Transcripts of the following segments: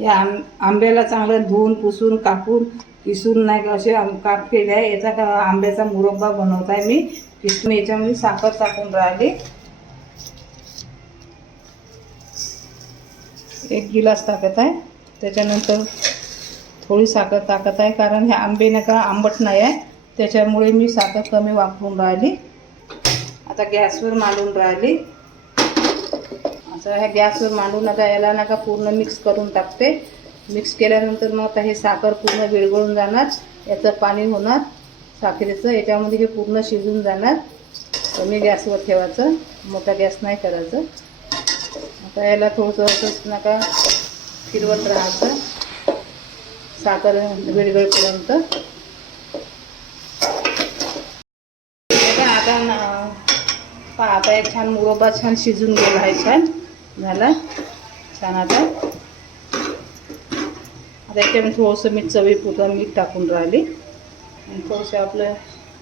या आं आंब्याला चांगलं धुवून पुसून कापून किसून नाही का असे काप केले आहे. याचा का आंब्याचा मुरब्बा बनवत आहे मी. किसून याच्यामध्ये साखर टाकून राहिली. एक गिलास टाकत आहे. त्याच्यानंतर थोडी साखर टाकत आहे. कारण हे आंबे नाही का आंबट नाही आहे. त्याच्यामुळे मी साखर कमी वापरून राहिली. आता गॅसवर मारून राहिली. असं ह्या गॅसवर मांडून आता याला नका पूर्ण मिक्स करून टाकते. मिक्स केल्यानंतर मग आता हे साखर पूर्ण विरघळून जाणार. याचं पाणी होणार. साखरेचं याच्यामध्ये हे पूर्ण शिजून जाणार. कमी गॅसवर ठेवायचं. मोठा गॅस नाही करायचं. आता याला थोडंसं असंच नका फिरवत राहायचं. साखर विरघळपर्यंत. आता ना आता एक छान मुरोबा छान शिजून गेला आहे छान. झाला. छान आता. आता याच्यामध्ये थोडंसं मीठ चवीपुरतं मीठ टाकून राहिली. आणि थोडंसं आपलं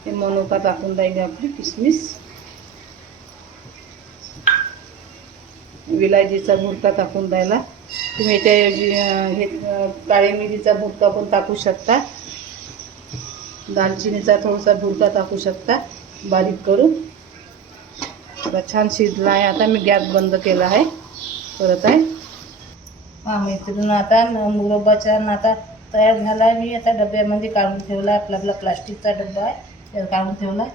हे मनोका टाकून राहिली आपली किसमिस. विलायचीचा भुरका टाकून राहिला. तुम्ही याच्याऐवजी हे काळी मिरीचा भुरका पण टाकू शकता. दालचिनीचा थोडासा भुरका टाकू शकता. बारीक करून. बघा छान शिजला आहे. आता मी गॅस बंद केला आहे. परत आहे. हा मैत्रीण आता न- मुरब्बा छान आता तयार झाला. आहे मी आता डब्यामध्ये काढून ठेवला. आहे आपला आपला प्लास्टिकचा डब्बा आहे. त्यात काढून ठेवला. आहे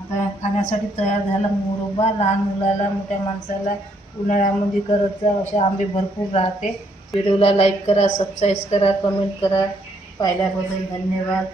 आता खाण्यासाठी तयार झाला मुरब्बा लहान मुलाला मोठ्या माणसाला उन्हाळ्यामध्ये करत जा. असे आंबे भरपूर राहते. व्हिडिओला लाईक करा सबस्क्राईब करा कमेंट करा. पाहिल्याबद्दल धन्यवाद.